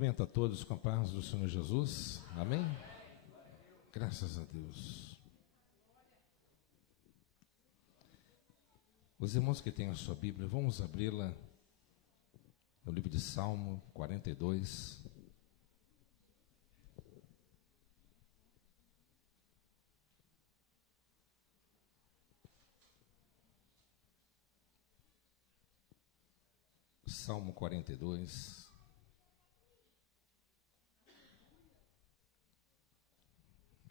Cumprimento a todos com a paz do Senhor Jesus. Amém? Graças a Deus. Os irmãos que têm a sua Bíblia, vamos abri-la no livro de Salmo 42. Salmo 42.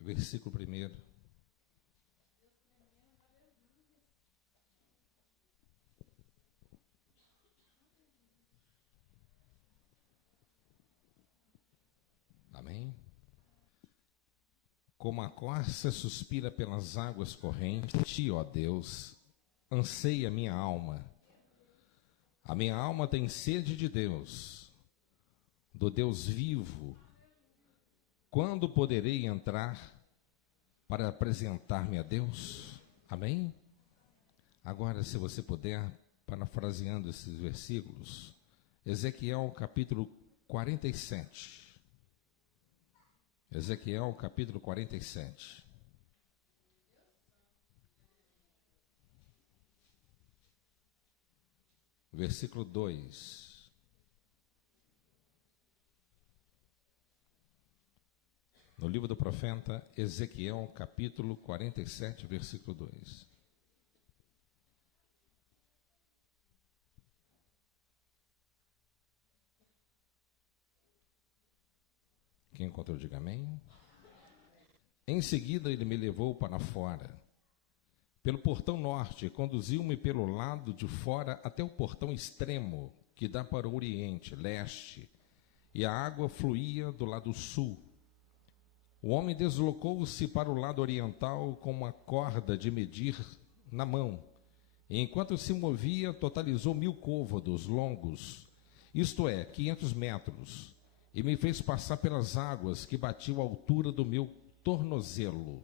Versículo 1. Amém? Como a corça suspira pelas águas correntes, por ti, ó Deus, anseia a minha alma. A minha alma tem sede de Deus, do Deus vivo. Quando poderei entrar para apresentar-me a Deus? Amém? Agora, se você puder, parafraseando esses versículos, Ezequiel capítulo 47. Ezequiel capítulo 47. Versículo 2. No livro do profeta Ezequiel, capítulo 47, versículo 2. Quem encontrou, diga amém. Em seguida ele me levou para fora, pelo portão norte, conduziu-me pelo lado de fora até o portão extremo, que dá para o oriente, leste, e a água fluía do lado sul. O homem deslocou-se para o lado oriental com uma corda de medir na mão, e enquanto se movia, totalizou 1000 côvados longos, isto é, 500 metros, e me fez passar pelas águas que batiam a altura do meu tornozelo.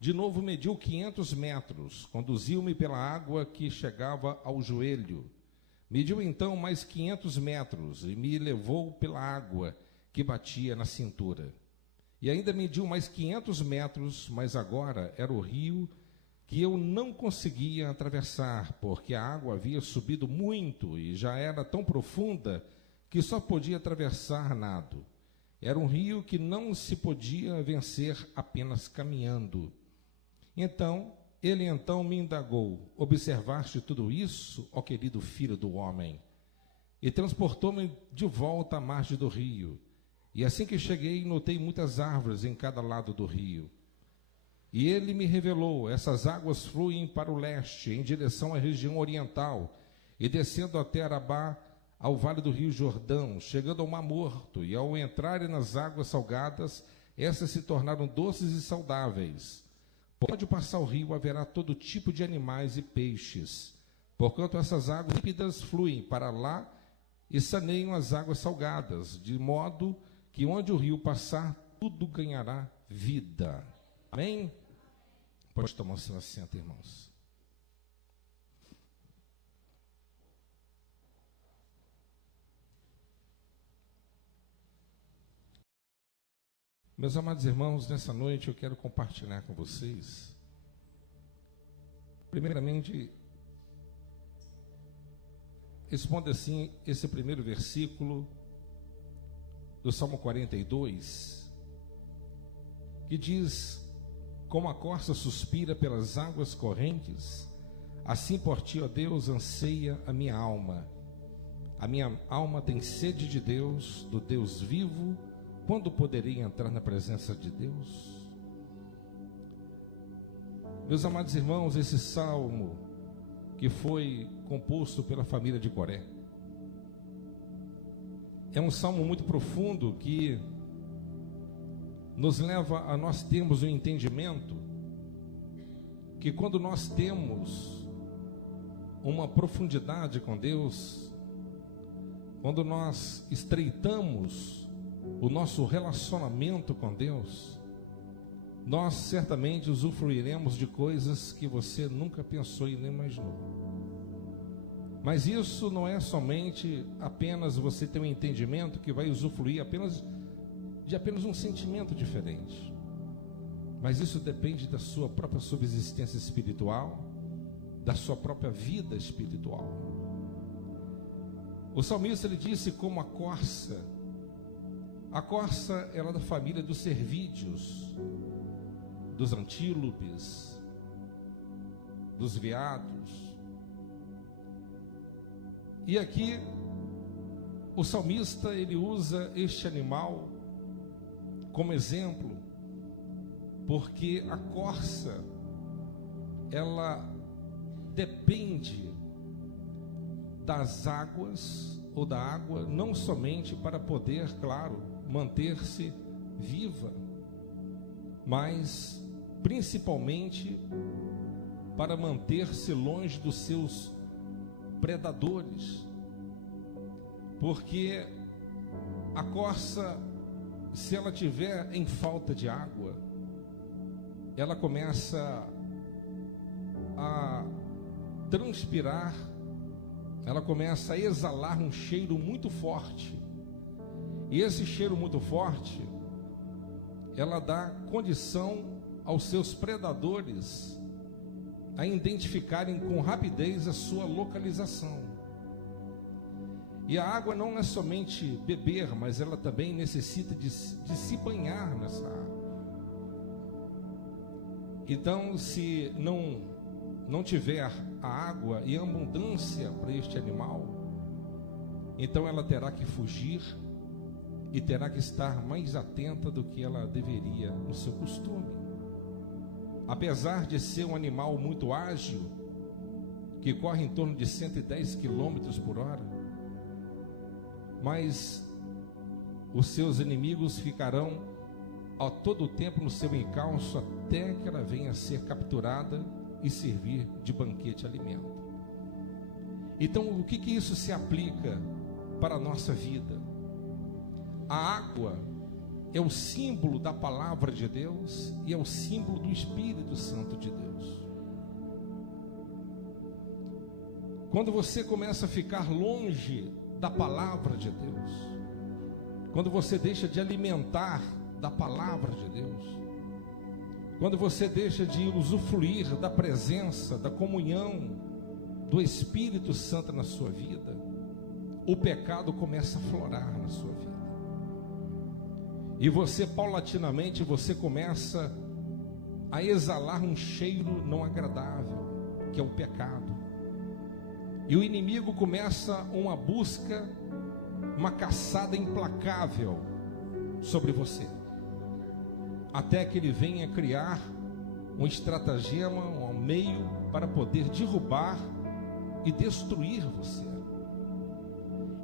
De novo mediu 500 metros, conduziu-me pela água que chegava ao joelho. Mediu então mais 500 metros e me levou pela água que batia na cintura. E ainda mediu mais 500 metros, mas agora era o rio que eu não conseguia atravessar, porque a água havia subido muito e já era tão profunda que só podia atravessar nado. Era um rio que não se podia vencer apenas caminhando. Então ele me indagou: observaste tudo isso, ó querido filho do homem? E transportou-me de volta à margem do rio. E assim que cheguei, notei muitas árvores em cada lado do rio. E ele me revelou: essas águas fluem para o leste, em direção à região oriental, e descendo até Arabá, ao vale do rio Jordão, chegando ao Mar Morto, e ao entrarem nas águas salgadas, essas se tornaram doces e saudáveis. Pode passar o rio, haverá todo tipo de animais e peixes, porquanto essas águas límpidas fluem para lá e saneiam as águas salgadas, de modo que onde o rio passar, tudo ganhará vida. Amém? Pode tomar o seu assento, irmãos. Meus amados irmãos, nessa noite eu quero compartilhar com vocês, primeiramente, responda assim esse primeiro versículo do Salmo 42, que diz: como a corça suspira pelas águas correntes, assim por ti, ó Deus, anseia a minha alma. A minha alma tem sede de Deus, do Deus vivo. Quando poderei entrar na presença de Deus? Meus amados irmãos, esse salmo que foi composto pela família de Coré é um salmo muito profundo que nos leva a nós termos um entendimento que quando nós temos uma profundidade com Deus, quando nós estreitamos o nosso relacionamento com Deus, nós certamente usufruiremos de coisas que você nunca pensou e nem imaginou. Mas isso não é somente apenas você ter um entendimento que vai usufruir apenas um sentimento diferente. Mas isso depende da sua própria subsistência espiritual, da sua própria vida espiritual. O salmista, ele disse como a corça ela é da família dos cervídeos, dos antílopes, dos veados. E aqui o salmista, ele usa este animal como exemplo, porque a corça, ela depende das águas ou da água, não somente para poder, claro, manter-se viva, mas principalmente para manter-se longe dos seus predadores. Porque a corça, se ela tiver em falta de água, ela começa a transpirar, ela começa a exalar um cheiro muito forte. E esse cheiro muito forte, ela dá condição aos seus predadores a identificarem com rapidez a sua localização. E a água não é somente beber, mas ela também necessita de se banhar nessa água. Então, se não tiver a água e abundância para este animal, então ela terá que fugir e terá que estar mais atenta do que ela deveria no seu costume. Apesar de ser um animal muito ágil, que corre em torno de 110 km por hora, mas os seus inimigos ficarão a todo tempo no seu encalço até que ela venha a ser capturada e servir de banquete alimento. Então, o que isso se aplica para a nossa vida? A água é o símbolo da palavra de Deus e é o símbolo do Espírito Santo de Deus. Quando você começa a ficar longe da palavra de Deus, quando você deixa de alimentar da palavra de Deus, quando você deixa de usufruir da presença, da comunhão do Espírito Santo na sua vida, o pecado começa a florar na sua vida. E você, paulatinamente, você começa a exalar um cheiro não agradável, que é o pecado. E o inimigo começa uma busca, uma caçada implacável sobre você, até que ele venha criar um estratagema, um meio para poder derrubar e destruir você.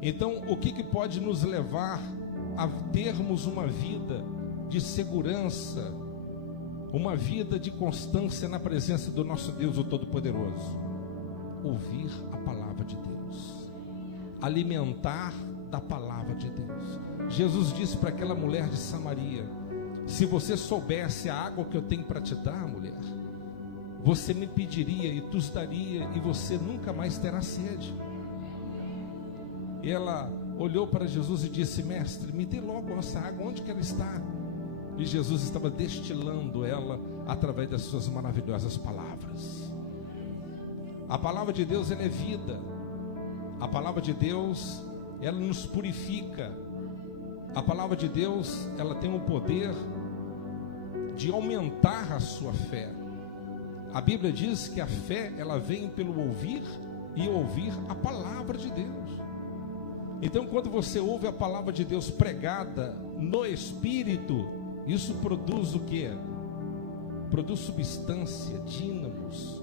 Então, o que pode nos levar a termos uma vida de segurança, uma vida de constância na presença do nosso Deus, o Todo-Poderoso? Ouvir a palavra de Deus, alimentar da palavra de Deus. Jesus disse para aquela mulher de Samaria: se você soubesse a água que eu tenho para te dar, mulher, você me pediria e tu daria, e você nunca mais terá sede. E ela olhou para Jesus e disse: mestre, me dê logo essa água, onde que ela está? E Jesus estava destilando ela através das suas maravilhosas palavras. A palavra de Deus, ela é vida. A palavra de Deus, ela nos purifica. A palavra de Deus, ela tem o poder de aumentar a sua fé. A Bíblia diz que a fé, ela vem pelo ouvir e ouvir a palavra de Deus. Então, quando você ouve a palavra de Deus pregada no Espírito, isso produz o quê? Produz substância, dínamos,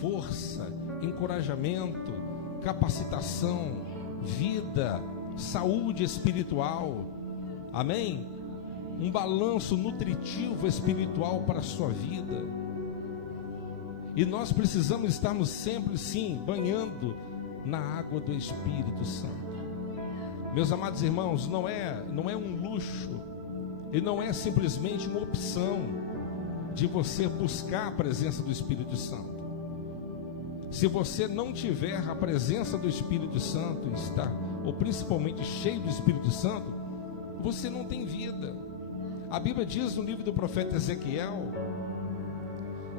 força, encorajamento, capacitação, vida, saúde espiritual. Amém? Um balanço nutritivo espiritual para a sua vida. E nós precisamos estarmos sempre, sim, banhando na água do Espírito Santo. Meus amados irmãos, não é um luxo, e não é simplesmente uma opção de você buscar a presença do Espírito Santo. Se você não tiver a presença do Espírito Santo, ou principalmente cheio do Espírito Santo, você não tem vida. A Bíblia diz no livro do profeta Ezequiel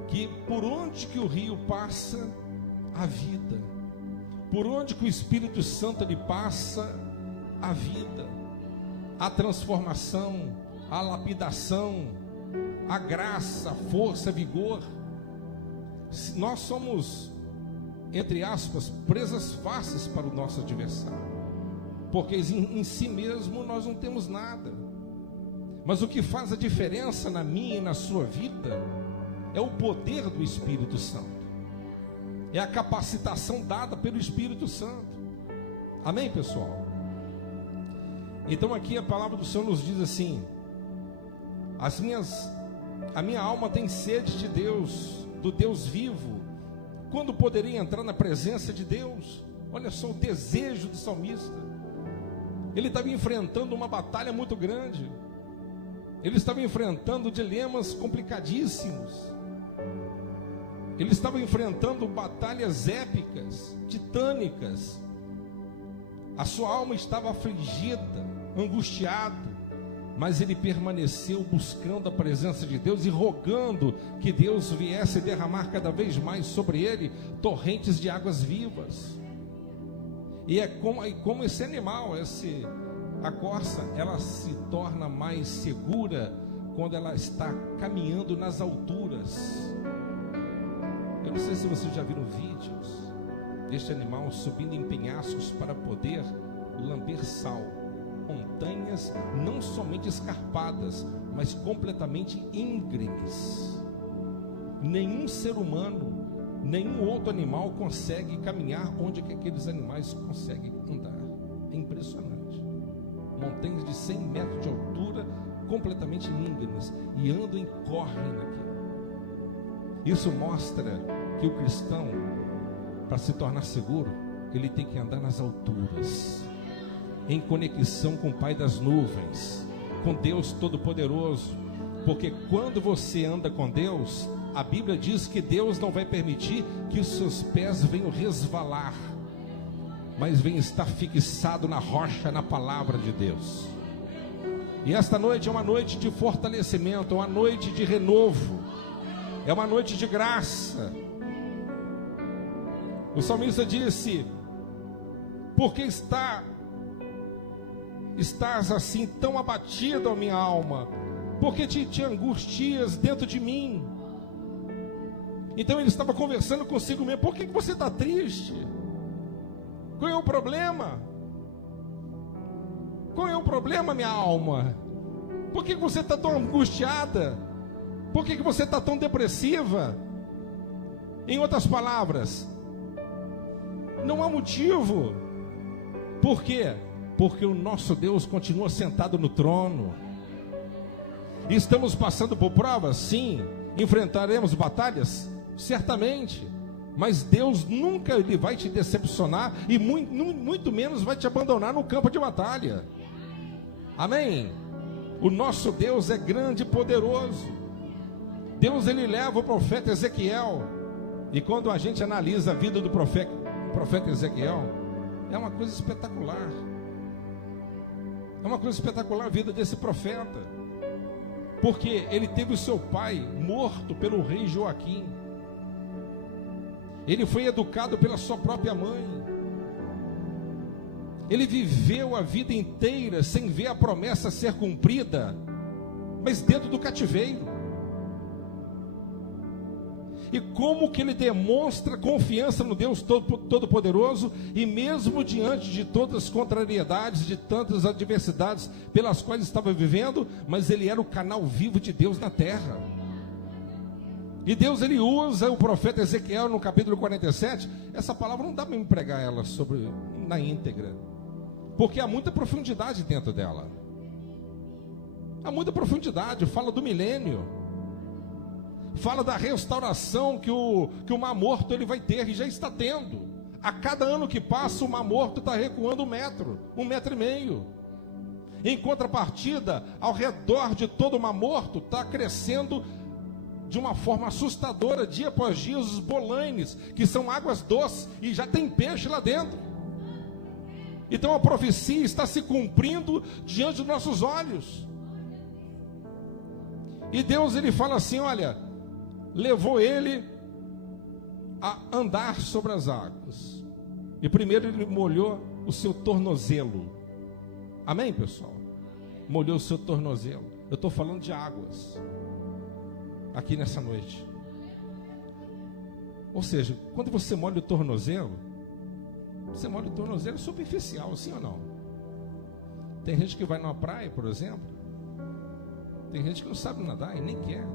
que por onde que o rio passa, a vida. Por onde que o Espírito Santo ele passa, a vida, a transformação, a lapidação, a graça, a força, a vigor. Nós somos, entre aspas, presas fáceis para o nosso adversário, porque em si mesmo nós não temos nada. Mas o que faz a diferença na minha e na sua vida é o poder do Espírito Santo, é a capacitação dada pelo Espírito Santo. Amém, pessoal? Então aqui a palavra do Senhor nos diz assim: a minha alma tem sede de Deus, do Deus vivo. Quando poderia entrar na presença de Deus? Olha só o desejo do salmista. Ele estava enfrentando uma batalha muito grande. Ele estava enfrentando dilemas complicadíssimos. Ele estava enfrentando batalhas épicas, titânicas. A sua alma estava afligida, angustiada, mas ele permaneceu buscando a presença de Deus e rogando que Deus viesse derramar cada vez mais sobre ele torrentes de águas vivas. E é como esse animal, a corça, ela se torna mais segura quando ela está caminhando nas alturas. Eu não sei se vocês já viram vídeos deste animal subindo em penhascos para poder lamber sal. Montanhas não somente escarpadas, mas completamente íngremes. Nenhum ser humano, nenhum outro animal consegue caminhar onde que aqueles animais conseguem andar. É impressionante. Montanhas de 100 metros de altura, completamente íngremes, e andam e correm naquilo. Isso mostra que o cristão, para se tornar seguro, ele tem que andar nas alturas, em conexão com o Pai das nuvens, com Deus Todo-Poderoso. Porque quando você anda com Deus, a Bíblia diz que Deus não vai permitir que os seus pés venham resvalar, mas venham estar fixado na rocha, na palavra de Deus. E esta noite é uma noite de fortalecimento, é uma noite de renovo, é uma noite de graça. O salmista disse: porque estás assim tão abatido, ó minha alma? Porque te angustias dentro de mim? Então ele estava conversando consigo mesmo. Por que você está triste? Qual é o problema? Qual é o problema, minha alma? Por que você está tão angustiada? Por que você está tão depressiva? Em outras palavras, não há motivo. Por quê? Porque o nosso Deus continua sentado no trono. Estamos passando por provas? Sim. Enfrentaremos batalhas? Certamente. Mas Deus nunca ele vai te decepcionar e muito menos vai te abandonar no campo de batalha. Amém? O nosso Deus é grande e poderoso. Deus ele leva o profeta Ezequiel, e quando a gente analisa a vida do profeta Ezequiel, é uma coisa espetacular. É uma coisa espetacular a vida desse profeta, porque ele teve o seu pai morto pelo rei Joaquim. Ele foi educado pela sua própria mãe. Ele viveu a vida inteira sem ver a promessa ser cumprida, mas dentro do cativeiro. E como que ele demonstra confiança no Deus Todo-Poderoso, e mesmo diante de todas as contrariedades, de tantas adversidades pelas quais estava vivendo, mas ele era o canal vivo de Deus na terra. E Deus ele usa o profeta Ezequiel no capítulo 47. Essa palavra não dá para me pregar ela na íntegra, porque há muita profundidade dentro dela. Há muita profundidade, fala do milênio. Fala da restauração que o Mar Morto ele vai ter, e já está tendo. A cada ano que passa, o Mar Morto está recuando 1 metro, 1,5 metros. Em contrapartida, ao redor de todo o Mar Morto está crescendo de uma forma assustadora, dia após dia, os bolanes, que são águas doces, e já tem peixe lá dentro. Então a profecia está se cumprindo diante dos nossos olhos. E Deus, ele fala assim, olha, levou ele a andar sobre as águas. E primeiro ele molhou o seu tornozelo. Amém, pessoal? Molhou o seu tornozelo. Eu estou falando de águas aqui nessa noite. Ou seja, quando você molha o tornozelo, você molha o tornozelo superficial, sim ou não? Tem gente que vai numa praia, por exemplo, tem gente que não sabe nadar e nem quer.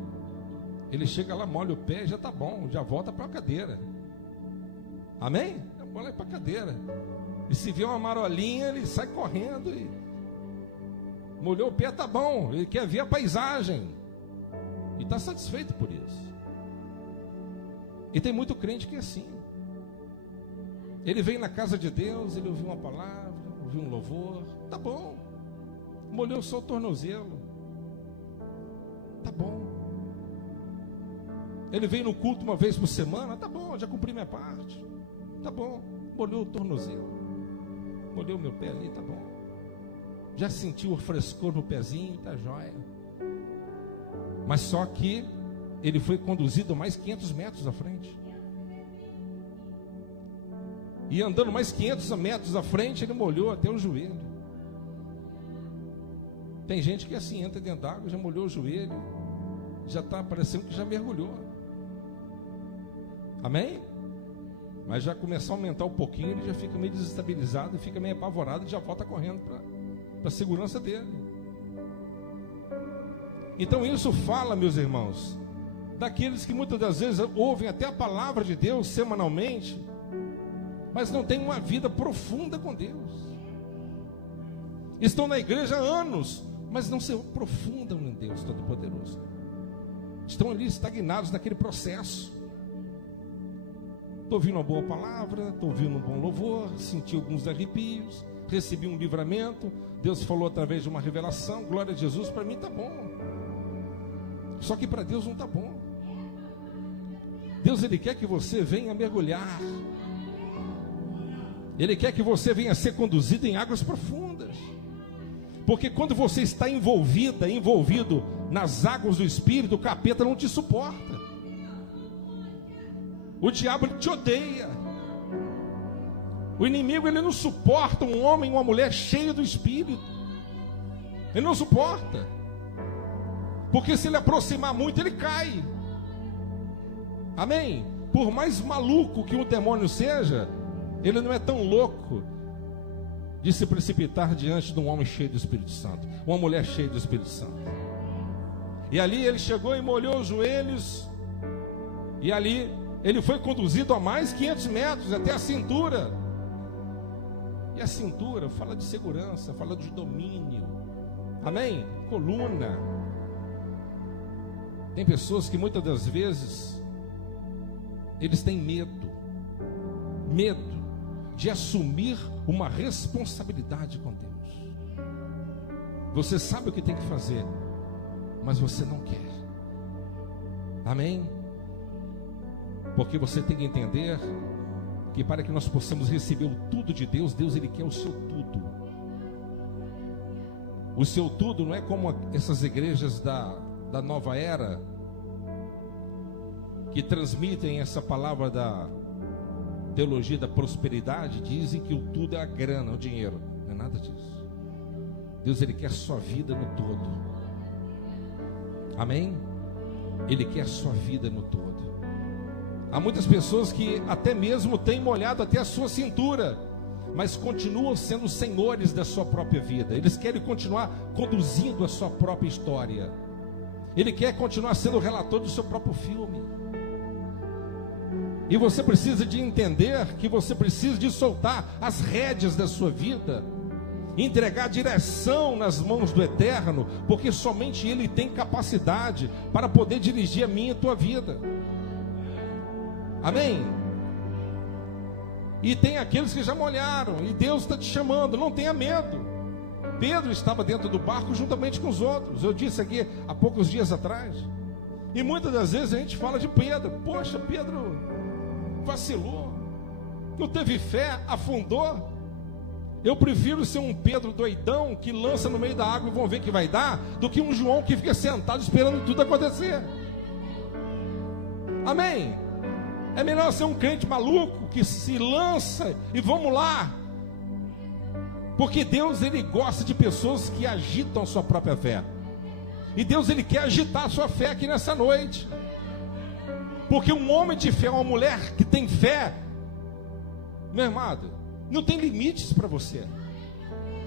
Ele chega lá, molha o pé, já está bom, já volta para a cadeira. Amém? Já bola para a cadeira. E se vê uma marolinha, ele sai correndo e molhou o pé, tá bom. Ele quer ver a paisagem e está satisfeito por isso. E tem muito crente que é assim. Ele vem na casa de Deus, ele ouviu uma palavra, ouviu um louvor, tá bom. Molhou só o tornozelo, tá bom. Ele vem no culto uma vez por semana, tá bom, já cumpri minha parte, tá bom. Molhou o tornozelo, molhou o meu pé ali, tá bom. Já sentiu o frescor no pezinho, tá jóia. Mas só que ele foi conduzido mais 500 metros à frente. E andando mais 500 metros à frente, ele molhou até o joelho. Tem gente que assim, entra dentro d'água, já molhou o joelho, já está parecendo que já mergulhou. Amém? Mas já começar a aumentar um pouquinho, ele já fica meio desestabilizado, e fica meio apavorado e já volta correndo para a segurança dele. Então isso fala, meus irmãos, daqueles que muitas das vezes ouvem até a palavra de Deus semanalmente, mas não têm uma vida profunda com Deus. Estão na igreja há anos, mas não se aprofundam em Deus Todo-Poderoso. Estão ali estagnados naquele processo. Estou ouvindo uma boa palavra, estou ouvindo um bom louvor, senti alguns arrepios, recebi um livramento, Deus falou através de uma revelação, glória a Jesus, para mim está bom. Só que para Deus não está bom. Deus, Ele quer que você venha mergulhar. Ele quer que você venha ser conduzido em águas profundas. Porque quando você está envolvido nas águas do Espírito, o capeta não te suporta. O diabo, ele te odeia. O inimigo, ele não suporta um homem, uma mulher cheio do Espírito. Ele não suporta. Porque se ele aproximar muito, ele cai. Amém? Por mais maluco que um demônio seja, ele não é tão louco de se precipitar diante de um homem cheio do Espírito Santo, uma mulher cheia do Espírito Santo. E ali ele chegou e molhou os joelhos, e ali ele foi conduzido a mais 500 metros, até a cintura. E a cintura fala de segurança, fala de domínio. Amém? Coluna. Tem pessoas que muitas das vezes eles têm medo de assumir uma responsabilidade com Deus. Você sabe o que tem que fazer, mas você não quer. Amém? Porque você tem que entender que para que nós possamos receber o tudo de Deus, Deus, Ele quer o seu tudo. O seu tudo não é como essas igrejas da nova era, que transmitem essa palavra da teologia da prosperidade, dizem que o tudo é a grana, o dinheiro. Não é nada disso. Deus, Ele quer a sua vida no todo. Amém? Ele quer a sua vida no todo. Há muitas pessoas que até mesmo têm molhado até a sua cintura, mas continuam sendo senhores da sua própria vida. Eles querem continuar conduzindo a sua própria história. Ele quer continuar sendo o relator do seu próprio filme. E você precisa de entender que você precisa de soltar as rédeas da sua vida, entregar a direção nas mãos do Eterno, porque somente Ele tem capacidade para poder dirigir a minha e a tua vida. Amém? E tem aqueles que já molharam, e Deus está te chamando, não tenha medo. Pedro estava dentro do barco juntamente com os outros. Eu disse aqui há poucos dias atrás, E muitas das vezes a gente fala de Pedro. Poxa, Pedro vacilou, não teve fé, afundou. Eu prefiro ser um Pedro doidão que lança no meio da água e vão ver que vai dar, do que um João que fica sentado esperando tudo acontecer. Amém? É melhor ser um crente maluco que se lança e vamos lá. Porque Deus, Ele gosta de pessoas que agitam a sua própria fé. E Deus, Ele quer agitar a sua fé aqui nessa noite. Porque um homem de fé, uma mulher que tem fé, meu amado, não tem limites para você.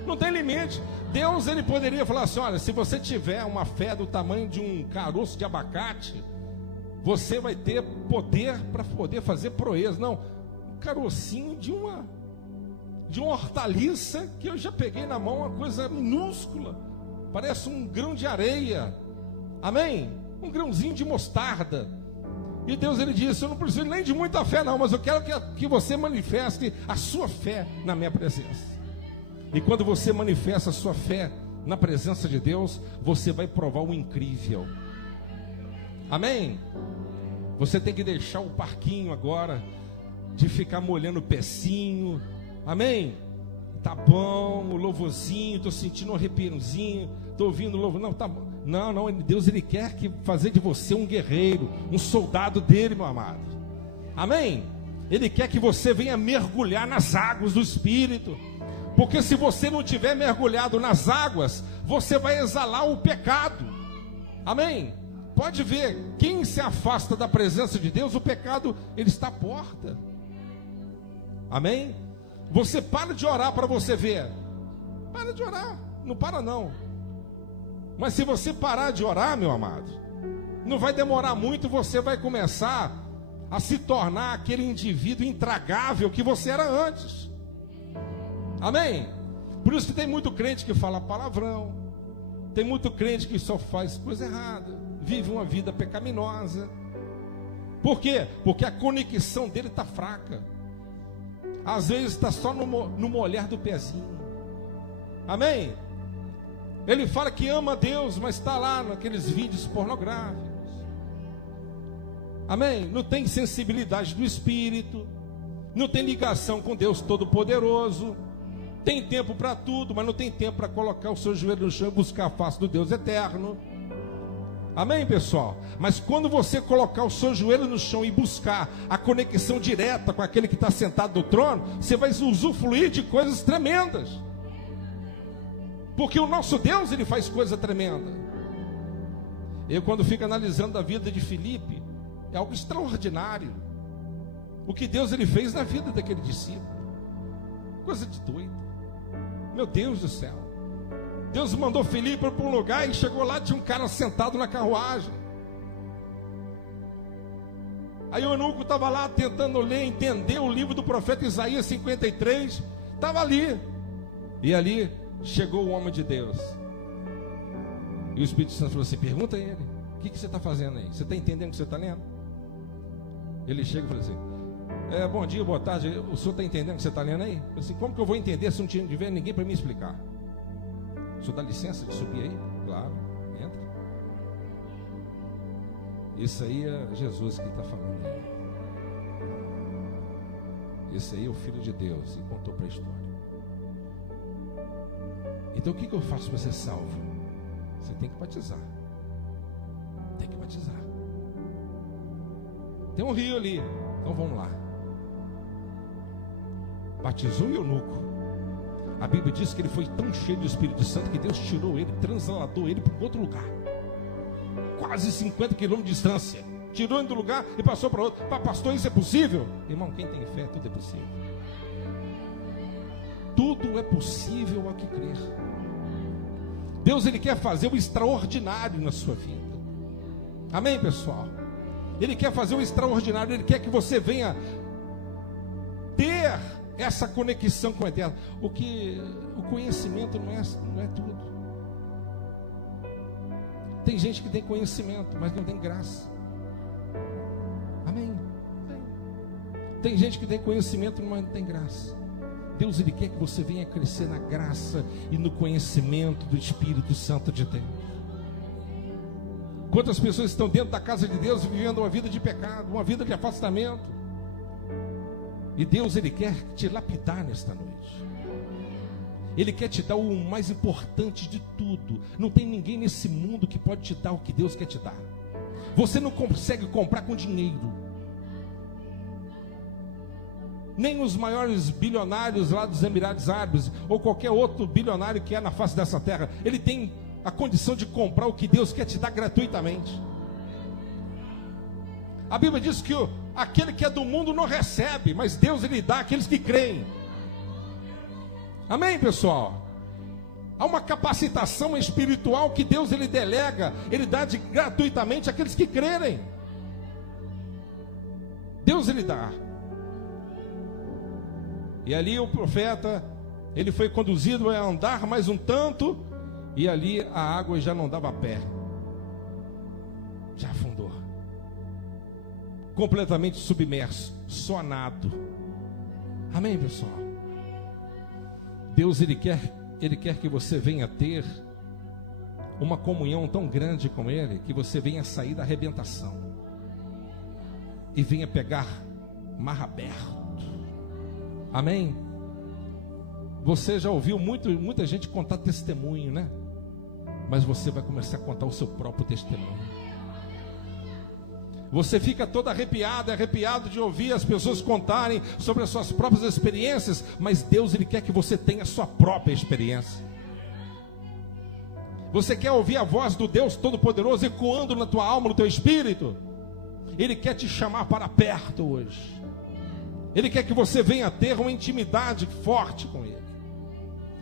Não tem limite. Deus, Ele poderia falar assim: olha, se você tiver uma fé do tamanho de um caroço de abacate, você vai ter poder para poder fazer proeza. Não, um carocinho de uma hortaliça que eu já peguei na mão, uma coisa minúscula, parece um grão de areia. Amém? Um grãozinho de mostarda. E Deus, Ele disse: eu não preciso nem de muita fé não, mas eu quero que você manifeste a sua fé na minha presença. E quando você manifesta a sua fé na presença de Deus, você vai provar o incrível. Amém? Você tem que deixar o parquinho agora de ficar molhando o pecinho. Amém? Tá bom, o louvorzinho, estou sentindo um arrepiozinho, estou ouvindo o louvor. Não, tá bom. Não, Deus, Ele quer fazer de você um guerreiro, um soldado dele, meu amado. Amém? Ele quer que você venha mergulhar nas águas do Espírito. Porque se você não tiver mergulhado nas águas, você vai exalar o pecado. Amém? Pode ver, quem se afasta da presença de Deus, o pecado, ele está à porta. Amém? Você para de orar para você ver. Para de orar, não para não. Mas se você parar de orar, meu amado, não vai demorar muito, você vai começar a se tornar aquele indivíduo intragável que você era antes. Amém? Por isso que tem muito crente que fala palavrão, tem muito crente que só faz coisa errada, vive uma vida pecaminosa. Por quê? Porque a conexão dele está fraca. Às vezes está só no molhar do pezinho. Amém? Ele fala que ama a Deus, mas está lá naqueles vídeos pornográficos. Amém? Não tem sensibilidade do Espírito, não tem ligação com Deus Todo-Poderoso. Tem tempo para tudo, mas não tem tempo para colocar o seu joelho no chão e buscar a face do Deus eterno. Amém, pessoal? Mas quando você colocar o seu joelho no chão e buscar a conexão direta com aquele que está sentado no trono, você vai usufruir de coisas tremendas. Porque o nosso Deus, Ele faz coisa tremenda. Eu, quando fico analisando a vida de Filipe, é algo extraordinário. O que Deus, Ele fez na vida daquele discípulo. Coisa de doido. Meu Deus do céu. Deus mandou Filipe para um lugar e chegou lá, tinha um cara sentado na carruagem. Aí o eunuco estava lá tentando ler, entender o livro do profeta Isaías 53. Estava ali. E ali chegou o homem de Deus. E o Espírito Santo falou assim: pergunta a ele, o que você está fazendo aí? Você está entendendo o que você está lendo? Ele chega e fala assim: bom dia, boa tarde, o senhor está entendendo o que você está lendo aí? Eu falei assim: como que eu vou entender se não tiver ninguém para me explicar? O senhor dá licença de subir aí? Claro, entra. Isso aí é Jesus que está falando aí. Esse aí é o Filho de Deus, e contou para a história. Então o que eu faço para ser salvo? Você tem que batizar. Tem que batizar. Tem um rio ali, então vamos lá. Batizou o eunuco. A Bíblia diz que ele foi tão cheio do Espírito Santo que Deus tirou ele, transladou ele para outro lugar. Quase 50 quilômetros de distância. Tirou ele do lugar e passou para outro. Pastor, isso é possível? Irmão, quem tem fé, tudo é possível. Tudo é possível ao que crer. Deus, Ele quer fazer o extraordinário na sua vida. Amém, pessoal? Ele quer fazer o extraordinário. Ele quer que você venha ter essa conexão com o eterno. O conhecimento não é tudo. Tem gente que tem conhecimento, mas não tem graça. Amém? Tem gente que tem conhecimento, mas não tem graça. Deus, Ele quer que você venha crescer na graça e no conhecimento do Espírito Santo de Deus. Quantas pessoas estão dentro da casa de Deus vivendo uma vida de pecado, uma vida de afastamento? E Deus, Ele quer te lapidar nesta noite. Ele quer te dar o mais importante de tudo. Não tem ninguém nesse mundo que pode te dar o que Deus quer te dar. Você não consegue comprar com dinheiro. Nem os maiores bilionários lá dos Emirados Árabes, ou qualquer outro bilionário que é na face dessa terra, ele tem a condição de comprar o que Deus quer te dar gratuitamente. A Bíblia diz que aquele que é do mundo não recebe, mas Deus, Ele dá àqueles que creem. Amém, pessoal? Há uma capacitação espiritual que Deus, Ele delega, Ele dá gratuitamente àqueles que crerem. Deus, Ele dá. E ali o profeta, ele foi conduzido a andar mais um tanto, e ali a água já não dava pé, já afundou, completamente submerso, só nado. Amém, pessoal? Deus, Ele quer que você venha ter uma comunhão tão grande com Ele, que você venha sair da arrebentação e venha pegar mar aberto. Amém? Você já ouviu muita gente contar testemunho, né? Mas você vai começar a contar o seu próprio testemunho. Você fica todo arrepiado de ouvir as pessoas contarem sobre as suas próprias experiências, mas Deus, Ele quer que você tenha a sua própria experiência. Você quer ouvir a voz do Deus Todo-Poderoso ecoando na tua alma, no teu espírito? Ele quer te chamar para perto hoje. Ele quer que você venha ter uma intimidade forte com Ele.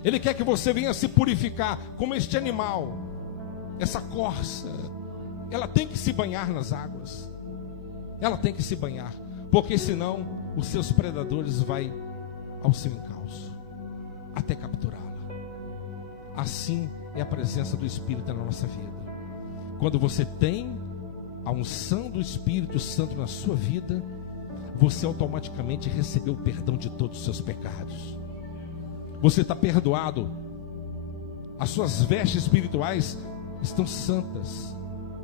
Ele quer que você venha se purificar como este animal, essa corça. Ela tem que se banhar nas águas. Ela tem que se banhar, porque senão os seus predadores vão ao seu encalço, até capturá-la. Assim é a presença do Espírito na nossa vida. Quando você tem a unção do Espírito Santo na sua vida, você automaticamente recebeu o perdão de todos os seus pecados. Você está perdoado. As suas vestes espirituais estão santas,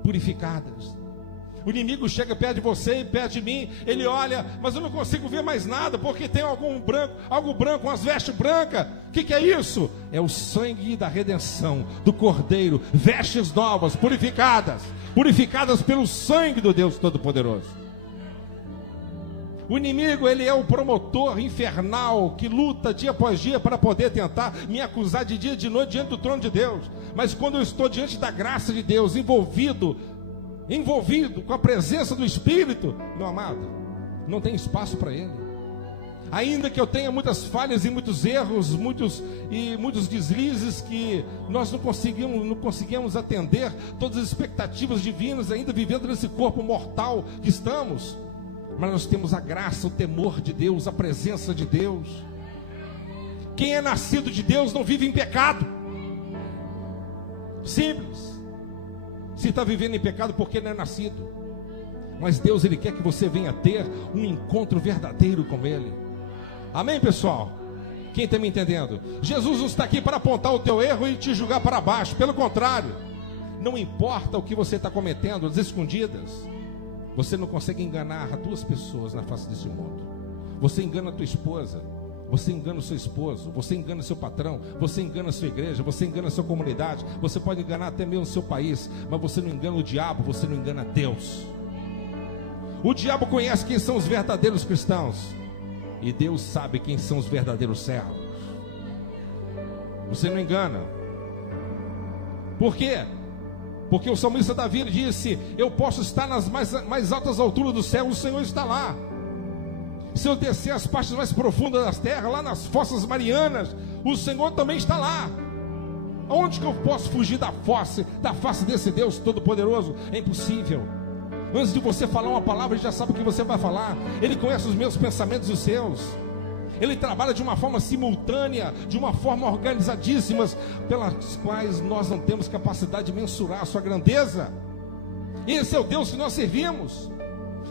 purificadas. O inimigo chega perto de você e perto de mim, ele olha, mas eu não consigo ver mais nada, porque tem algo branco, umas vestes brancas. O que é isso? É o sangue da redenção, do Cordeiro, vestes novas, purificadas pelo sangue do Deus Todo-Poderoso. O inimigo, ele é o promotor infernal que luta dia após dia para poder tentar me acusar de dia e de noite diante do trono de Deus. Mas quando eu estou diante da graça de Deus, envolvido com a presença do Espírito, meu amado, não tem espaço para ele. Ainda que eu tenha muitas falhas e muitos erros, muitos deslizes, que nós não conseguimos atender todas as expectativas divinas, ainda vivendo nesse corpo mortal que estamos, mas nós temos a graça, o temor de Deus, a presença de Deus. Quem é nascido de Deus não vive em pecado. Simples. Se está vivendo em pecado, porque não é nascido. Mas Deus, Ele quer que você venha ter um encontro verdadeiro com Ele. Amém, pessoal? Quem está me entendendo? Jesus não está aqui para apontar o teu erro e te julgar para baixo. Pelo contrário, não importa o que você está cometendo, as escondidas. Você não consegue enganar 2 pessoas na face desse mundo. Você engana a tua esposa, você engana o seu esposo, você engana o seu patrão, você engana a sua igreja, você engana a sua comunidade, você pode enganar até mesmo o seu país, mas você não engana o diabo, você não engana Deus. O diabo conhece quem são os verdadeiros cristãos, e Deus sabe quem são os verdadeiros servos. Você não engana. Por quê? Porque o salmista Davi disse: eu posso estar nas mais altas alturas do céu, o Senhor está lá. Se eu descer as partes mais profundas das terras, lá nas fossas marianas, o Senhor também está lá. Aonde que eu posso fugir da face desse Deus Todo-Poderoso? É impossível. Antes de você falar uma palavra, Ele já sabe o que você vai falar. Ele conhece os meus pensamentos e os seus. Ele trabalha de uma forma simultânea, de uma forma organizadíssima, pelas quais nós não temos capacidade de mensurar a sua grandeza. Esse é o Deus que nós servimos.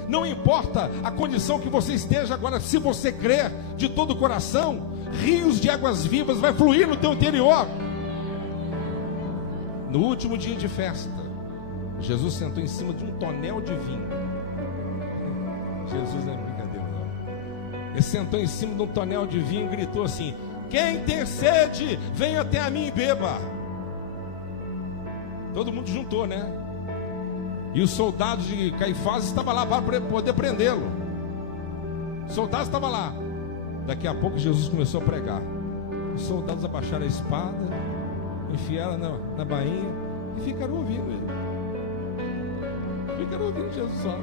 Não importa a condição que você esteja agora, se você crer de todo o coração, rios de águas vivas vai fluir no teu interior. No último dia de festa, Jesus sentou em cima de um tonel de vinho. Jesus não é brincadeira, não. Ele sentou em cima de um tonel de vinho e gritou assim: quem tem sede, venha até a mim e beba. Todo mundo juntou, né? E os soldados de Caifás estavam lá para poder prendê-lo. Os soldados estavam lá. Daqui a pouco Jesus começou a pregar. Os soldados abaixaram a espada, enfiaram na bainha e ficaram ouvindo ele. Ficaram ouvindo Jesus só.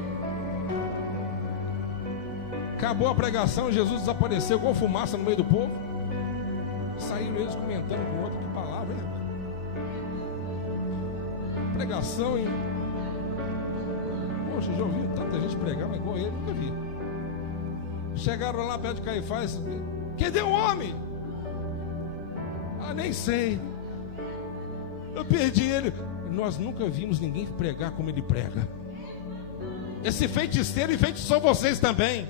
Acabou a pregação, Jesus desapareceu igual fumaça no meio do povo. Saíram eles comentando com o outro: que palavra, hein? Pregação, hein? Poxa, já ouvi tanta gente pregar, mas igual ele, nunca vi. Chegaram lá perto de Caifás: cadê o homem? Ah, nem sei. Eu perdi ele. Nós nunca vimos ninguém pregar como ele prega. Esse feiticeiro enfeitiçou vocês também.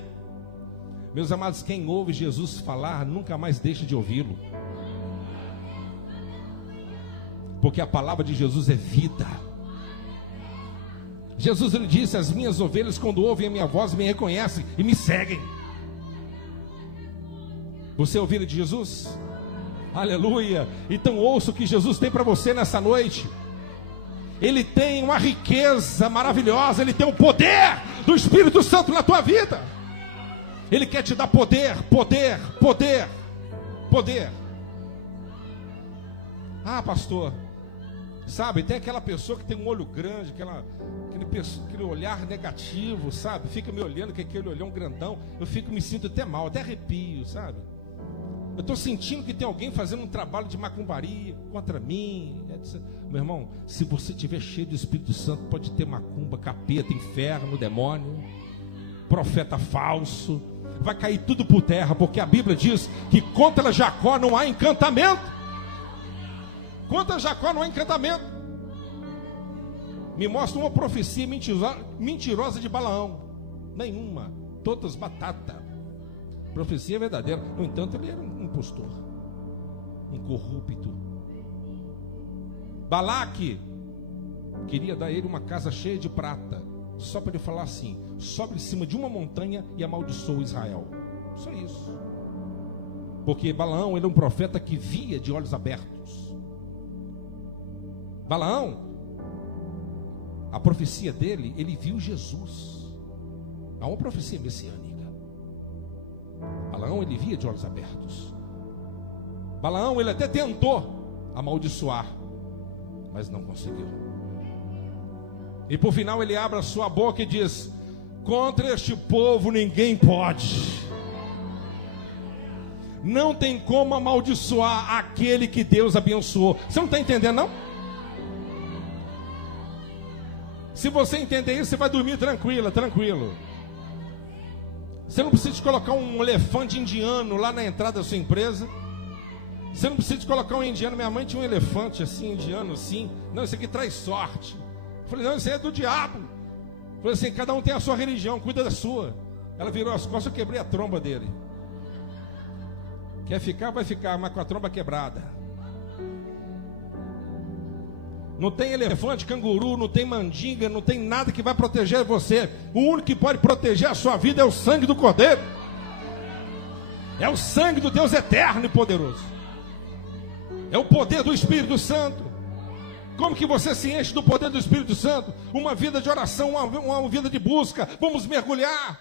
Meus amados, quem ouve Jesus falar nunca mais deixa de ouvi-lo, porque a palavra de Jesus é vida. Jesus, ele disse: as minhas ovelhas, quando ouvem a minha voz, me reconhecem e me seguem. Você é ovelha de Jesus? Aleluia! Então ouça o que Jesus tem para você nessa noite. Ele tem uma riqueza maravilhosa. Ele tem o poder do Espírito Santo na tua vida. Ele quer te dar poder, poder, poder, poder. Ah, pastor, sabe, tem aquela pessoa que tem um olho grande, aquele olhar negativo, sabe? Fica me olhando com aquele olhão grandão. Eu me sinto até mal, até arrepio, sabe? Eu estou sentindo que tem alguém fazendo um trabalho de macumbaria contra mim. Meu irmão, se você estiver cheio do Espírito Santo, pode ter macumba, capeta, inferno, demônio, profeta falso. Vai cair tudo por terra, porque a Bíblia diz que contra Jacó não há encantamento. Contra Jacó não há encantamento. Me mostra uma profecia mentirosa de Balaão. Nenhuma. Todas batata. Profecia verdadeira. No entanto, ele era um impostor, um corrupto. Balaque queria dar a ele uma casa cheia de prata, só para ele falar assim: sobe em cima de uma montanha e amaldiçoa Israel. Só isso. Porque Balaão, ele é um profeta que via de olhos abertos. Balaão, a profecia dele, ele viu Jesus. Há uma profecia messiânica. Balaão, ele via de olhos abertos. Balaão, ele até tentou amaldiçoar, mas não conseguiu. E por final ele abre a sua boca e diz: contra este povo ninguém pode. Não tem como amaldiçoar aquele que Deus abençoou. Você não está entendendo, não? Se você entender isso, você vai dormir tranquilo. Você não precisa de colocar um elefante indiano lá na entrada da sua empresa. Você não precisa de colocar um indiano. Minha mãe tinha um elefante assim, indiano assim. Não, isso aqui traz sorte. Eu falei: não, isso aí é do diabo. Eu falei assim: cada um tem a sua religião, cuida da sua. Ela virou as costas, eu quebrei a tromba dele. Quer ficar, vai ficar, mas com a tromba quebrada. Não tem elefante, canguru, não tem mandinga, não tem nada que vai proteger você. O único que pode proteger a sua vida é o sangue do Cordeiro. É o sangue do Deus eterno e poderoso. É o poder do Espírito Santo. Como que você se enche do poder do Espírito Santo? Uma vida de oração, uma vida de busca. Vamos mergulhar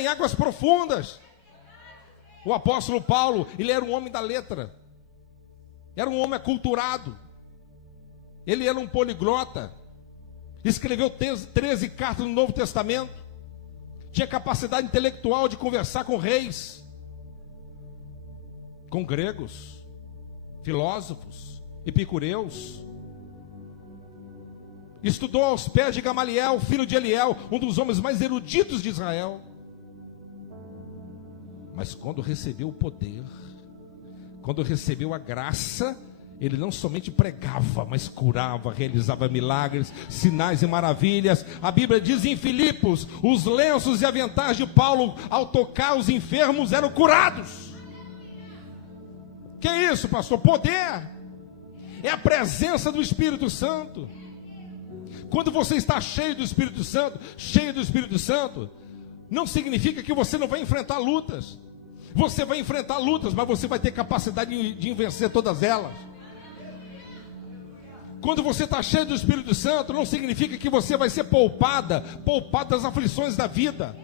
em águas profundas. O apóstolo Paulo, ele era um homem da letra. Era um homem aculturado. Ele era um poliglota. Escreveu 13 cartas no Novo Testamento. Tinha capacidade intelectual de conversar com reis, com gregos, filósofos, epicureus. Estudou aos pés de Gamaliel, filho de Eliel, um dos homens mais eruditos de Israel. Mas quando recebeu o poder, quando recebeu a graça, ele não somente pregava, mas curava, realizava milagres, sinais e maravilhas. A Bíblia diz em Filipos: os lenços e aventais de Paulo, ao tocar os enfermos, eram curados. Que é isso, pastor? Poder. É a presença do Espírito Santo. Quando você está cheio do Espírito Santo, não significa que você não vai enfrentar lutas. Você vai enfrentar lutas, mas você vai ter capacidade de vencer todas elas. Quando você está cheio do Espírito Santo, não significa que você vai ser poupado das aflições da vida.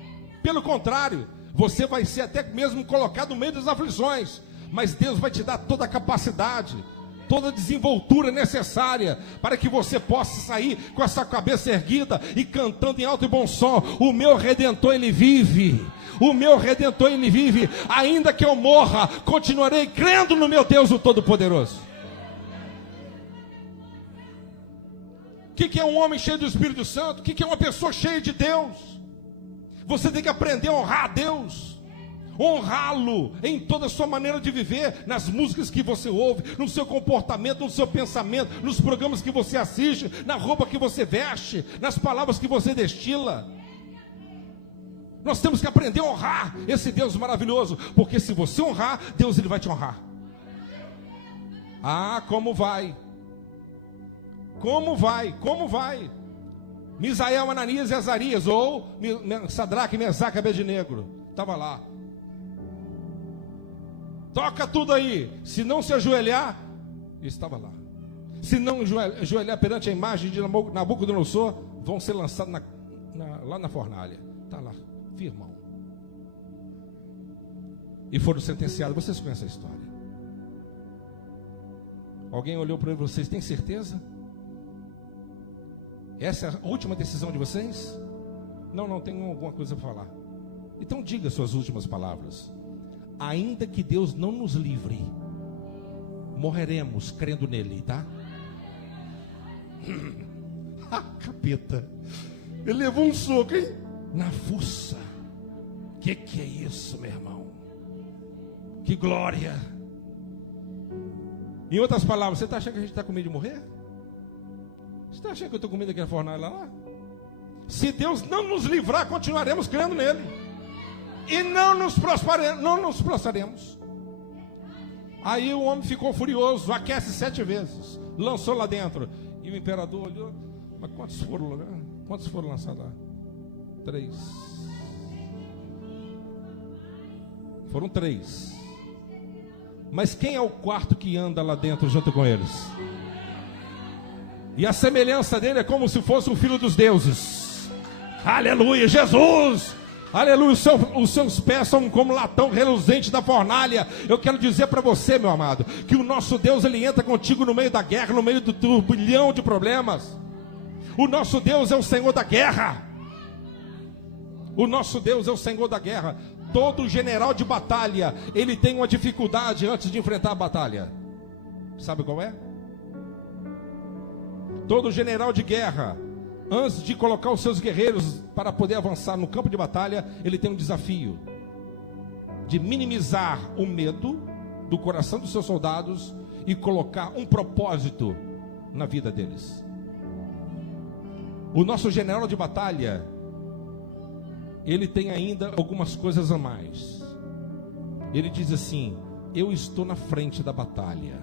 Pelo contrário, você vai ser até mesmo colocado no meio das aflições. Mas Deus vai te dar toda a capacidade, toda a desenvoltura necessária para que você possa sair com essa cabeça erguida e cantando em alto e bom som: o meu Redentor, ele vive. O meu Redentor, ele vive. Ainda que eu morra, continuarei crendo no meu Deus, o Todo-Poderoso. O que é um homem cheio do Espírito Santo? O que é uma pessoa cheia de Deus? Você tem que aprender a honrar a Deus, honrá-lo em toda a sua maneira de viver, nas músicas que você ouve, no seu comportamento, no seu pensamento, nos programas que você assiste, na roupa que você veste, nas palavras que você destila. Nós temos que aprender a honrar esse Deus maravilhoso, porque se você honrar, Deus, ele vai te honrar. Ah, como vai? Como vai? Como vai? Misael, Ananias e Azarias, ou Sadraque, Mesaque e Abednego, estava lá. Toca tudo aí. Se não se ajoelhar, estava lá. Se não ajoelhar perante a imagem de Nabucodonosor, vão ser lançados lá na fornalha. Está lá, firmão. E foram sentenciados. Vocês conhecem a história. Alguém olhou para vocês, tem certeza? Essa é a última decisão de vocês? Não, tenho alguma coisa para falar. Então diga suas últimas palavras. Ainda que Deus não nos livre, morreremos crendo nele, tá? Capeta, ele levou um soco, hein? Na fuça. Que é isso, meu irmão? Que glória! Em outras palavras, você está achando que a gente está com medo de morrer? Você está achando que eu estou com medo daquela fornalha lá? Se Deus não nos livrar, continuaremos crendo nele. E não nos prostraremos. Aí o homem ficou furioso, aquece 7 vezes, lançou lá dentro. E o imperador olhou, mas quantos foram lançados lá? 3. Foram 3. Mas quem é o quarto que anda lá dentro junto com eles? E a semelhança dele é como se fosse o filho dos deuses. Aleluia, Jesus! Aleluia, os seus pés são como latão reluzente da fornalha. Eu quero dizer para você, meu amado, que o nosso Deus, ele entra contigo no meio da guerra, no meio do turbilhão de problemas. O nosso Deus é o Senhor da guerra. O nosso Deus é o Senhor da guerra. Todo general de batalha, ele tem uma dificuldade antes de enfrentar a batalha. Sabe qual é? Todo general de guerra, antes de colocar os seus guerreiros para poder avançar no campo de batalha, ele tem um desafio de minimizar o medo do coração dos seus soldados e colocar um propósito na vida deles. O nosso general de batalha, ele tem ainda algumas coisas a mais. Ele diz assim: eu estou na frente da batalha.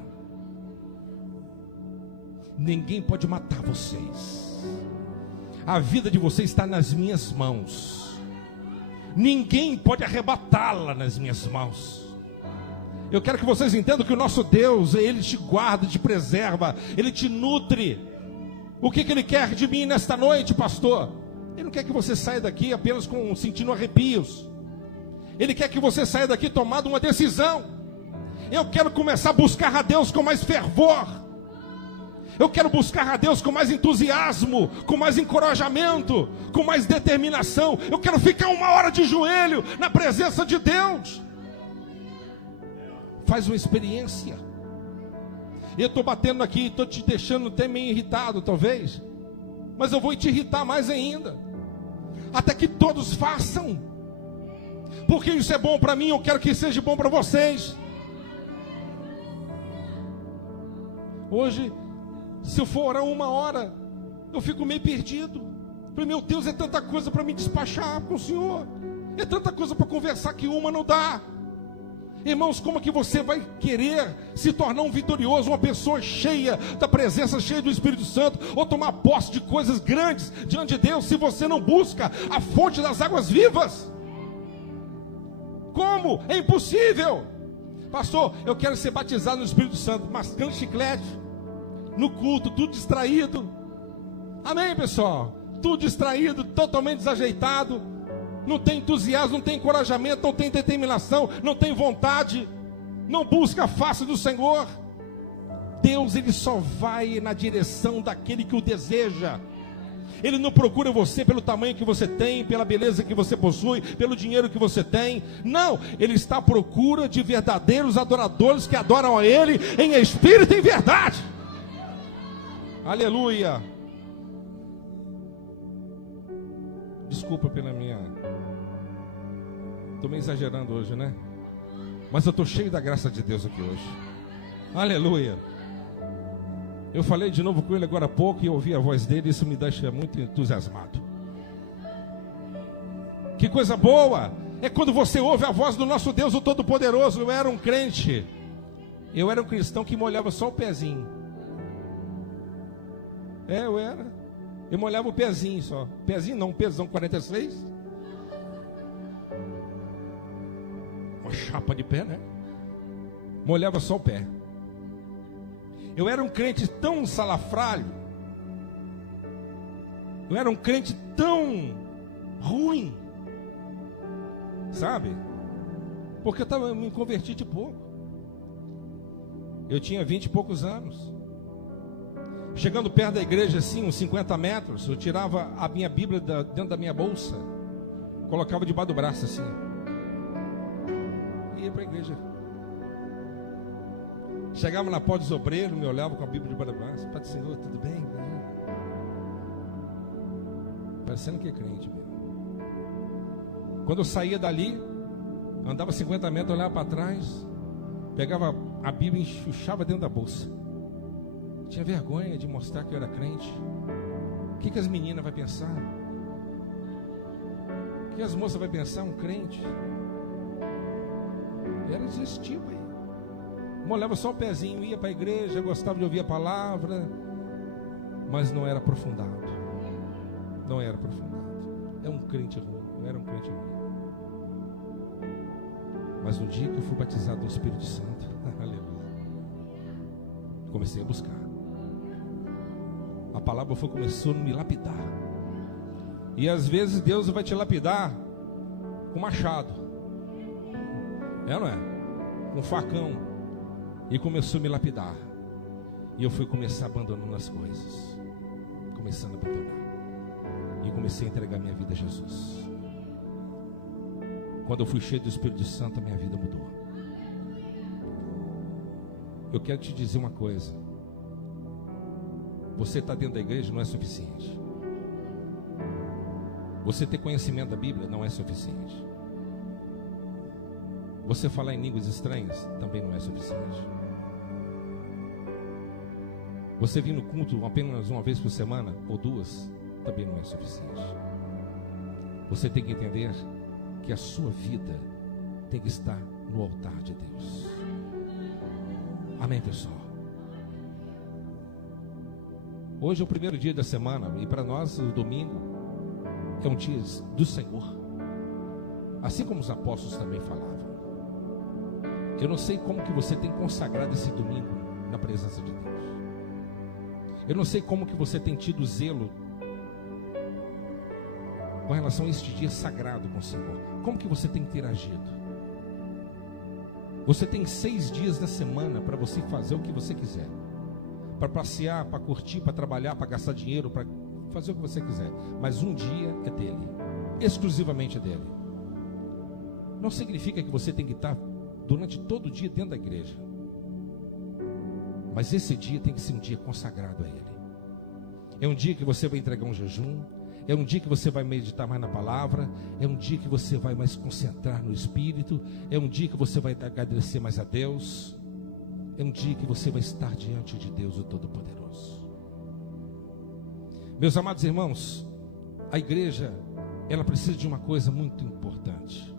Ninguém pode matar vocês. A vida de vocês está nas minhas mãos. Ninguém pode arrebatá-la nas minhas mãos. Eu quero que vocês entendam que o nosso Deus, ele te guarda, te preserva, ele te nutre. O que ele quer de mim nesta noite, pastor? Ele não quer que você saia daqui apenas sentindo arrepios. Ele quer que você saia daqui tomando uma decisão. Eu quero começar a buscar a Deus com mais fervor. Eu quero buscar a Deus com mais entusiasmo, com mais encorajamento, com mais determinação. Eu quero ficar 1 hora de joelho na presença de Deus. Faz uma experiência. Eu estou batendo aqui, estou te deixando até meio irritado talvez, mas eu vou te irritar mais ainda, até que todos façam, porque isso é bom para mim, eu quero que seja bom para vocês. Hoje, se eu for orar 1 hora, eu fico meio perdido. Falei, meu Deus, é tanta coisa para me despachar com o Senhor, é tanta coisa para conversar que uma não dá. Irmãos, como que você vai querer se tornar um vitorioso, uma pessoa cheia da presença, cheia do Espírito Santo, ou tomar posse de coisas grandes diante de Deus, se você não busca a fonte das águas vivas? Como? É impossível. Pastor, eu quero ser batizado no Espírito Santo, mascando chiclete, no culto, tudo distraído. Amém, pessoal? Tudo distraído, totalmente desajeitado. Não tem entusiasmo, não tem encorajamento, não tem determinação, não tem vontade, não busca a face do Senhor. Deus, Ele só vai na direção daquele que o deseja. Ele não procura você pelo tamanho que você tem, pela beleza que você possui, pelo dinheiro que você tem. Não, Ele está à procura de verdadeiros adoradores que adoram a Ele em espírito e em verdade. Aleluia. Desculpa pela minha... Estou meio exagerando hoje, né? Mas eu estou cheio da graça de Deus aqui hoje. Aleluia. Eu falei de novo com ele agora há pouco e eu ouvi a voz dele. Isso me deixa muito entusiasmado. Que coisa boa é quando você ouve a voz do nosso Deus, o Todo-Poderoso. Eu era um crente. Eu era um cristão que molhava só o pezinho. Eu era. Eu molhava o pezinho só. Pezinho não, pesão 46. Uma chapa de pé, né? Molhava só o pé. Eu era um crente tão salafrário. Eu era um crente tão ruim. Sabe? Porque eu me converti de pouco. Eu tinha 20 e poucos anos. Chegando perto da igreja, assim, uns 50 metros, eu tirava a minha Bíblia dentro da minha bolsa, colocava debaixo do braço, assim, e ia para a igreja. Chegava na porta dos obreiros, me olhava com a Bíblia debaixo do braço. Pai do Senhor, tudo bem? Parecendo que é crente mesmo. Quando eu saía dali, andava 50 metros, olhava para trás, pegava a Bíblia e enxuxava dentro da bolsa. Tinha vergonha de mostrar que eu era crente. O que as meninas vão pensar? O que as moças vão pensar? Um crente. Era desse tipo aí. Molhava só o pezinho, ia para a igreja, gostava de ouvir a palavra, mas não era aprofundado. Não era aprofundado. É um crente ruim. Eu era um crente ruim. Mas no dia que eu fui batizado no Espírito Santo, aleluia, comecei a buscar. A palavra começou a me lapidar. E às vezes Deus vai te lapidar com machado. Não é? Com facão. E começou a me lapidar. E eu fui começar abandonando as coisas. Começando a abandonar. E comecei a entregar minha vida a Jesus. Quando eu fui cheio do Espírito Santo, a minha vida mudou. Eu quero te dizer uma coisa. Você estar dentro da igreja não é suficiente. Você ter conhecimento da Bíblia não é suficiente. Você falar em línguas estranhas também não é suficiente. Você vir no culto apenas uma vez por semana ou duas também não é suficiente. Você tem que entender que a sua vida tem que estar no altar de Deus. Amém, pessoal? Hoje é o primeiro dia da semana e para nós o domingo é um dia do Senhor. Assim como os apóstolos também falavam. Eu não sei como que você tem consagrado esse domingo na presença de Deus. Eu não sei como que você tem tido zelo com relação a este dia sagrado com o Senhor. Como que você tem interagido? Você tem 6 dias na semana para você fazer o que você quiser. Para passear, para curtir, para trabalhar, para gastar dinheiro, para fazer o que você quiser. Mas um dia é dele. Exclusivamente é dele. Não significa que você tem que estar durante todo o dia dentro da igreja. Mas esse dia tem que ser um dia consagrado a ele. É um dia que você vai entregar um jejum. É um dia que você vai meditar mais na palavra. É um dia que você vai mais concentrar no Espírito. É um dia que você vai agradecer mais a Deus. É um dia que você vai estar diante de Deus, o Todo-Poderoso. Meus amados irmãos, a igreja, ela precisa de uma coisa muito importante.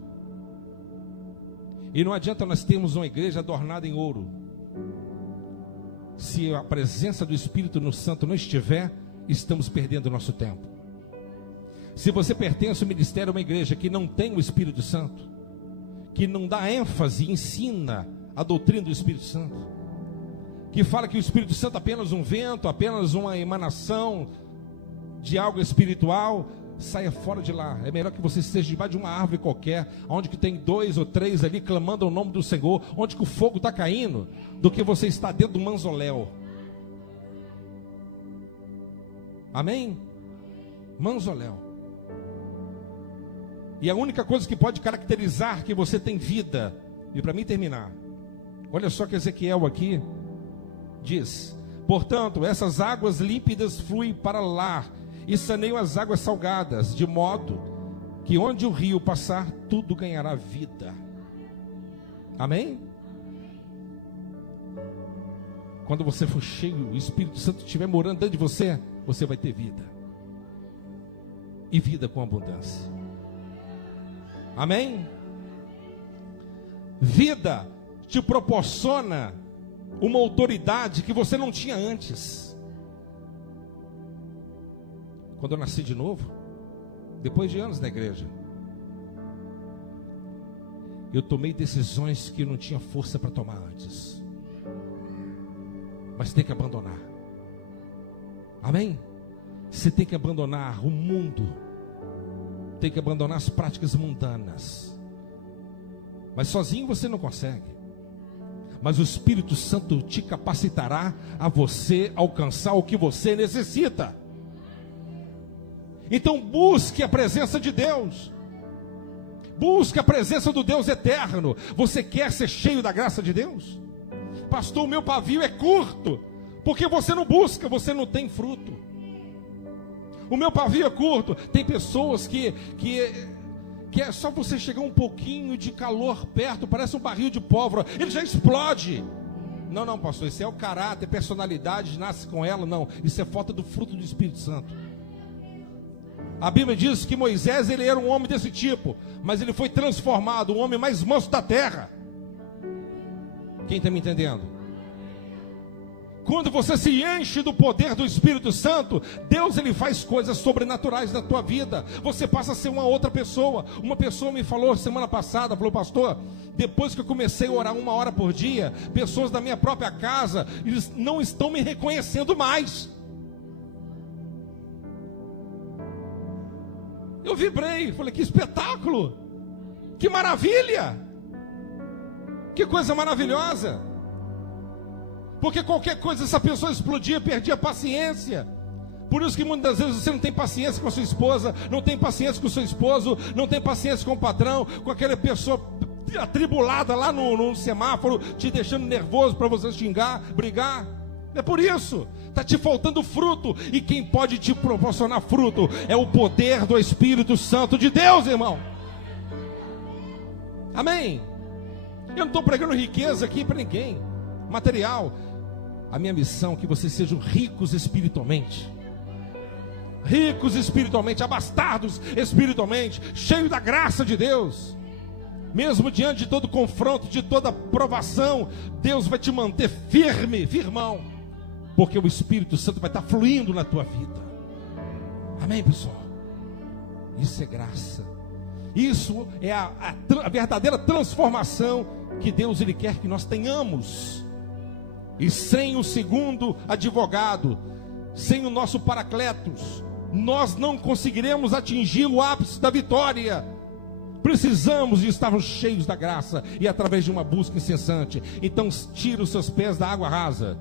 E não adianta nós termos uma igreja adornada em ouro, se a presença do Espírito no Santo não estiver, estamos perdendo o nosso tempo. Se você pertence ao ministério a uma igreja que não tem o Espírito Santo, que não dá ênfase e ensina a doutrina do Espírito Santo, que fala que o Espírito Santo é apenas um vento, apenas uma emanação de algo espiritual, saia fora de lá. É melhor que você esteja debaixo de uma árvore qualquer, onde que tem 2 ou 3 ali clamando o nome do Senhor, onde que o fogo está caindo, do que você estar dentro do manzoléu. Amém? Manzoléu. E a única coisa que pode caracterizar que você tem vida, e para mim terminar, olha só que Ezequiel aqui diz: portanto, essas águas límpidas fluem para lá e saneiam as águas salgadas, de modo que onde o rio passar, tudo ganhará vida. Amém? Quando você for cheio, o Espírito Santo estiver morando dentro de você, você vai ter vida. E vida com abundância. Amém? Vida te proporciona uma autoridade que você não tinha antes. Quando eu nasci de novo, depois de anos na igreja, eu tomei decisões que eu não tinha força para tomar antes. Mas tem que abandonar. Amém? Você tem que abandonar o mundo. Tem que abandonar as práticas mundanas. Mas sozinho você não consegue. Mas o Espírito Santo te capacitará a você alcançar o que você necessita. Então busque a presença de Deus. Busque a presença do Deus eterno. Você quer ser cheio da graça de Deus? Pastor, o meu pavio é curto. Porque você não busca, você não tem fruto. O meu pavio é curto. Tem pessoas que é só você chegar um pouquinho de calor perto, parece um barril de pólvora, ele já explode. Não, pastor, isso é o caráter, personalidade, nasce com ela. Não, isso é falta do fruto do Espírito Santo. A Bíblia diz que Moisés, ele era um homem desse tipo, mas ele foi transformado, o homem mais manso da terra. Quem está me entendendo? Quando você se enche do poder do Espírito Santo, Deus, ele faz coisas sobrenaturais na tua vida. Você passa a ser uma outra pessoa. Uma pessoa me falou semana passada, falou: pastor, depois que eu comecei a orar 1 hora por dia, pessoas da minha própria casa, eles não estão me reconhecendo mais. Eu vibrei, falei: que espetáculo, que maravilha, que coisa maravilhosa. Porque qualquer coisa, essa pessoa explodia, perdia a paciência. Por isso que muitas vezes você não tem paciência com a sua esposa, não tem paciência com o seu esposo, não tem paciência com o patrão, com aquela pessoa atribulada lá no semáforo, te deixando nervoso para você xingar, brigar. É por isso, está te faltando fruto. E quem pode te proporcionar fruto é o poder do Espírito Santo de Deus, irmão. Amém? Eu não estou pregando riqueza aqui para ninguém, material. A minha missão é que vocês sejam ricos espiritualmente. Ricos espiritualmente, abastados espiritualmente, cheios da graça de Deus. Mesmo diante de todo confronto, de toda provação, Deus vai te manter firme, firmão. Porque o Espírito Santo vai estar fluindo na tua vida. Amém, pessoal? Isso é graça. Isso é a verdadeira transformação que Deus, ele quer que nós tenhamos. E sem o segundo advogado, sem o nosso Paracletos, nós não conseguiremos atingir o ápice da vitória. Precisamos de estarmos cheios da graça e através de uma busca incessante. Então tira os seus pés da água rasa.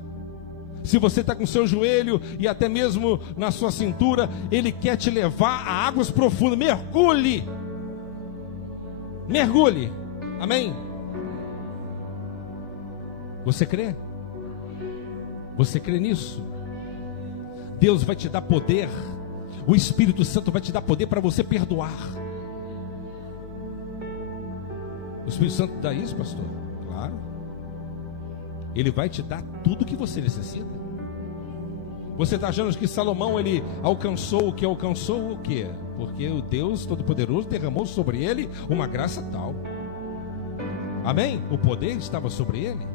Se você está com o seu joelho e até mesmo na sua cintura, ele quer te levar a águas profundas. Mergulhe. Mergulhe. Amém? Você crê? Você crê nisso? Deus vai te dar poder. O Espírito Santo vai te dar poder para você perdoar. O Espírito Santo dá isso, pastor? Claro. Ele vai te dar tudo que você necessita. Você está achando que Salomão, ele alcançou o que alcançou o quê? Porque o Deus Todo-Poderoso derramou sobre ele uma graça tal. Amém? O poder estava sobre ele.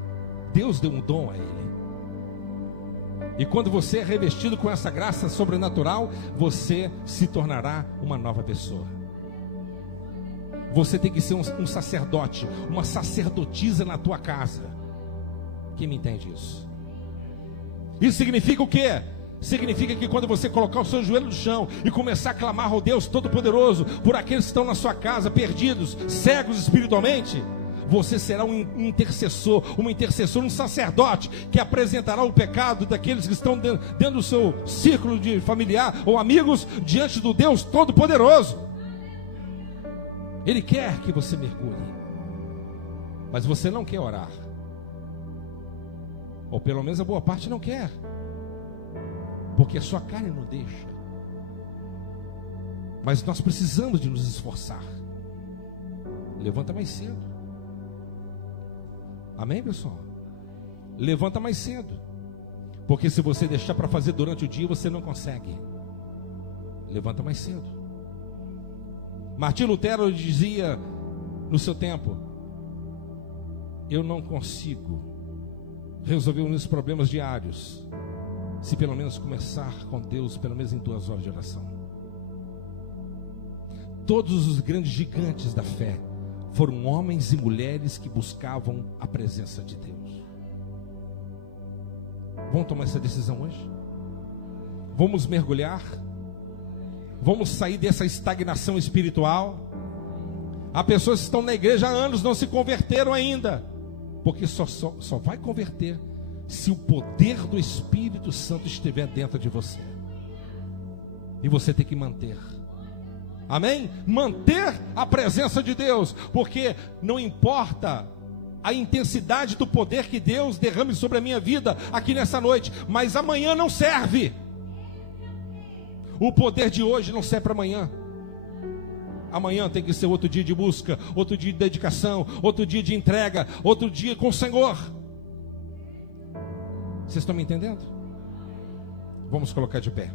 Deus deu um dom a ele. E quando você é revestido com essa graça sobrenatural, você se tornará uma nova pessoa. Você tem que ser um sacerdote, uma sacerdotisa na tua casa. Quem me entende isso? Isso significa o quê? Significa que quando você colocar o seu joelho no chão e começar a clamar ao Deus Todo-Poderoso por aqueles que estão na sua casa, perdidos, cegos espiritualmente, você será um intercessor, uma intercessora, um sacerdote que apresentará o pecado daqueles que estão dentro do seu círculo de familiar ou amigos diante do Deus Todo-Poderoso. Ele quer que você mergulhe, mas você não quer orar, ou pelo menos a boa parte não quer, porque a sua carne não deixa. Mas nós precisamos de nos esforçar. Levanta mais cedo. Amém, pessoal? Levanta mais cedo, porque se você deixar para fazer durante o dia, você não consegue. Levanta mais cedo. Martim Lutero dizia no seu tempo: eu não consigo resolver os meus problemas diários se pelo menos começar com Deus pelo menos em 2 horas de oração. Todos os grandes gigantes da fé foram homens e mulheres que buscavam a presença de Deus. Vamos tomar essa decisão hoje? Vamos mergulhar? Vamos sair dessa estagnação espiritual? Há pessoas que estão na igreja há anos, não se converteram ainda, porque só vai converter se o poder do Espírito Santo estiver dentro de você. E você tem que manter. Amém? Manter a presença de Deus, porque não importa a intensidade do poder que Deus derrame sobre a minha vida aqui nessa noite, mas amanhã não serve. O poder de hoje não serve para amanhã. Amanhã tem que ser outro dia de busca, outro dia de dedicação, outro dia de entrega, outro dia com o Senhor. Vocês estão me entendendo? Vamos colocar de pé.